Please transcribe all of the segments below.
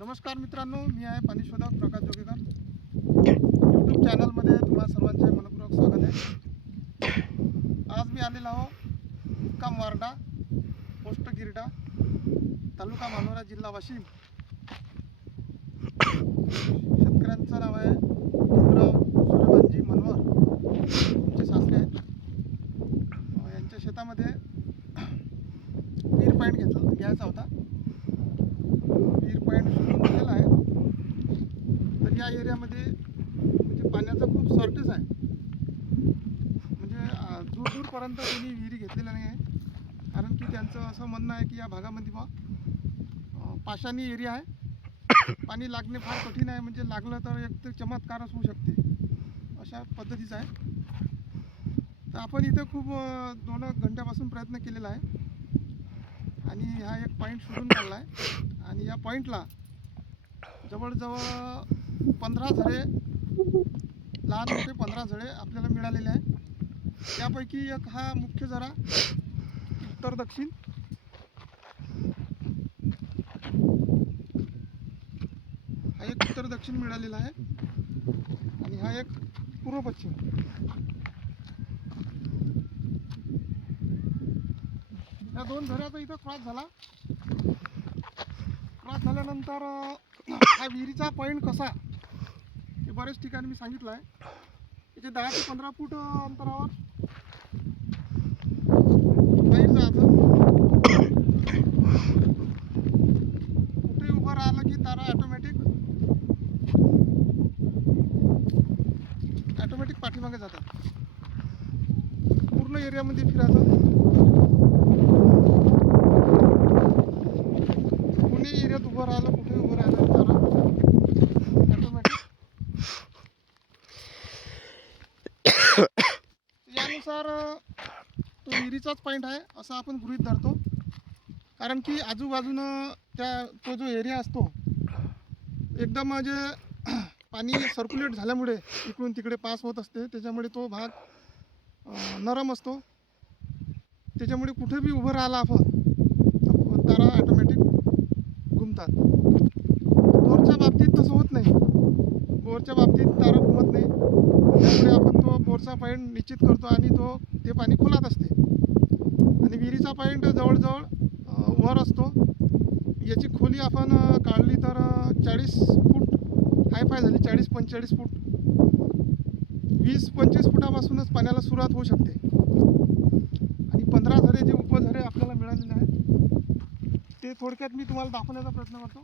नमस्कार मित्रांनो, मी आहे पाणीशोधक प्रकाश जोगेकर. यूट्यूब चॅनलमध्ये तुम्हा सर्वांचे मनपूर्वक स्वागत आहे. आज मी आलेलो आहो मुक्काम वार्डा, पोस्ट गिरडा, तालुका मानोरा, जिल्हा वाशिम. शेतकऱ्यांचं नाव आहे भीमराव सूर्यवानजी मनोहर. तुमचे सासरे आहेत. यांच्या शेतामध्ये पीर पॉईंट घ्यायचा होता. पीर पॉईंट सुरू झालेला आहे. तर या एरियामध्ये म्हणजे पाण्याचा खूप शॉर्टेज आहे. म्हणजे दूरपर्यंत कोणी विहिरी घेतलेल्या नाही आहे. कारण की त्यांचं असं म्हणणं आहे की या भागामध्ये पाषाणी एरिया आहे. पाणी लागणे फार कठीण आहे. म्हणजे लागलं तर एक तर चमत्कारच होऊ शकते, अशा पद्धतीचं आहे. तर आपण इथं खूप 2 घंट्यापासून प्रयत्न केलेला आहे आणि हा एक पॉईंट शोधून काढला आहे. आणि या पॉईंटला जवळजवळ 15 झरे, लहान मोठे 15 झरे आपल्याला मिळालेले आहे. त्यापैकी एक हा मुख्य झरा उत्तर दक्षिण, हा एक उत्तर दक्षिण मिळालेला आहे आणि हा एक पूर्व पश्चिम. या 2 झऱ्याचा इथं क्रॉस झाला. क्रॉस झाल्यानंतर हा विहिरीचा पॉईंट कसा हे बरेच ठिकाणी मी सांगितलं आहे. इथे 10 ते 15 फूट अंतरावर बाहेर जायचं. कुठे उभं राहिलं की तारा ऑटोमॅटिक पाठीमागे जातात. पूर्ण एरियामध्ये फिरायचं. कोणी एरियात उभं राहिलं, कुठे उभं राहिलं, तारा ऑटोमॅटिक. यानुसार तो विहिरीचाच पॉईंट आहे असं आपण गृहीत धरतो. कारण की आजूबाजूनं तो जो एरिया असतो एकदम म्हणजे पाणी सर्क्युलेट झाल्यामुळे इकडून तिकडे पास होत असते. त्याच्यामुळे तो भाग नरम असतो. त्याच्यामुळे कुठे बी उभं राहिला आपण तर तारा ऑटोमॅटिक घुमतात. बोरच्या बाबतीत तसं होत नाही. बोरच्या बाबतीत तारा घुमत नाही. त्यामुळे आपण तो बोरचा पॉईंट निश्चित करतो आणि ते पाणी खोलात असते. आणि विहिरीचा पॉईंट जवळजवळ वर असतो. याची खोली आपण काढली तर 40 फूट हायफाय झाली. 40-45 फूट, 20-25 फुटापासूनच पाण्याला सुरुवात होऊ शकते. आणि 15 झरे जे उपझरे आपल्याला मिळालेले आहेत ते थोडक्यात मी तुम्हाला दाखवण्याचा प्रयत्न करतो.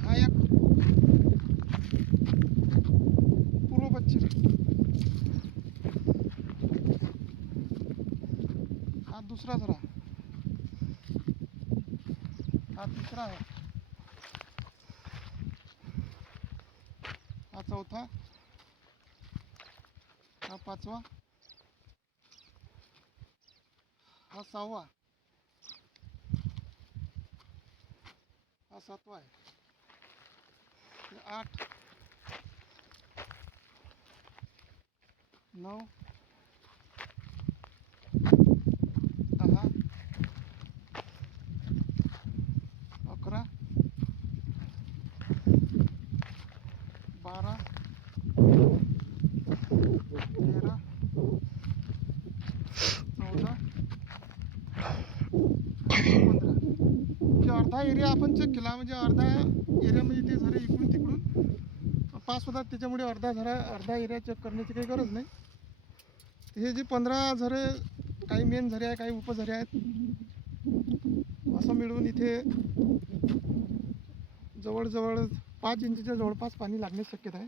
हा एक पूर्व पश्चिम, हा दुसरा झरा, हा तिसरा आहे, हा चौथा, हा 5वा, हा 6वा, हा 7वा आहे, 8, 9, 10, 11, 12, 13, 14, 15. म्हणजे अर्धा एरिया आपण चेक केला. म्हणजे अर्धा एरियामध्ये ते झरे इकडून तिकडून पास होतात. त्याच्यामुळे अर्धा एरिया चेक करण्याची काही गरज नाही. हे जे 15 झरे, काही मेन झरे आहे, काही उपझरे आहेत, असं मिळून इथे जवळजवळ 5 इंचच्या जवळपास पाणी लागण्याची शक्यता आहे.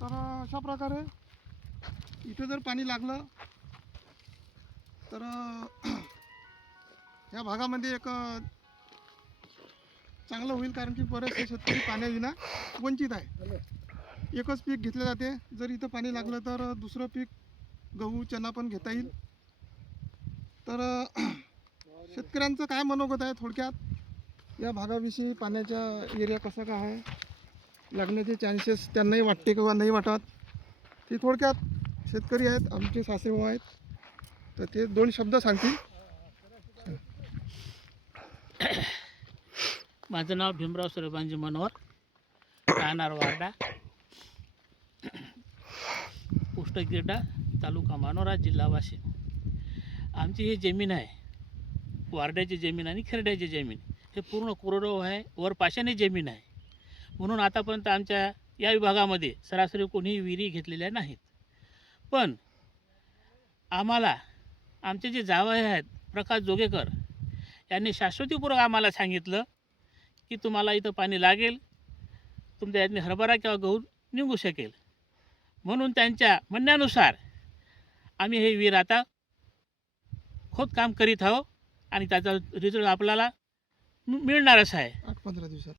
तर अशा प्रकारे इथे जर पाणी लागलं तर या भागामध्ये एक चांगलं होईल. कारण की बरेचसे शेतकरी पाण्याविना वंचित आहे. एकच पीक घेतले जाते. जर इथं पाणी लागलं तर दुसरं पीक गहू, चना पण घेता येईल. तर शेतकऱ्यांचं काय मनोगत आहे थोडक्यात या भागाविषयी, पाण्याचा एरिया कसा काय आहे, लागण्याचे चान्सेस त्यांनाही वाटते किंवा नाही वाटत, ते थोडक्यात शेतकरी आहेत, आमचे सासरेभाऊ आहेत, तर ते 2 शब्द सांगतील. माझं नाव भीमराव सूर्यभानजी मनोहर, राहणार वारडा, पोस्ट गिरडा, तालुका मानोरा, जिल्हा वाशिम. आमची ही जमीन आहे, वारड्याची जमीन आणि खेरड्याची जमीन, हे पूर्ण कोरडवाहू आहे, वर पाशाने जमीन आहे. म्हणून आतापर्यंत आमच्या या विभागामध्ये सरासरी कोणीही विहिरी घेतलेल्या नाहीत. पण आम्हाला आमचे जे जावई आहेत प्रकाश जोगेकर यांनी शाश्वतीपूर्वक आम्हाला सांगितलं की तुम्हाला इथं पाणी लागेल, तुमच्या यातनी हरभरा किंवा गहू निघू शकेल. म्हणून त्यांच्या म्हणण्यानुसार आम्ही हे विहीर आता खोदकाम करीत आहोत आणि त्याचा रिझल्ट आपल्याला मिळणारच आहे. 8-15 दिवसात.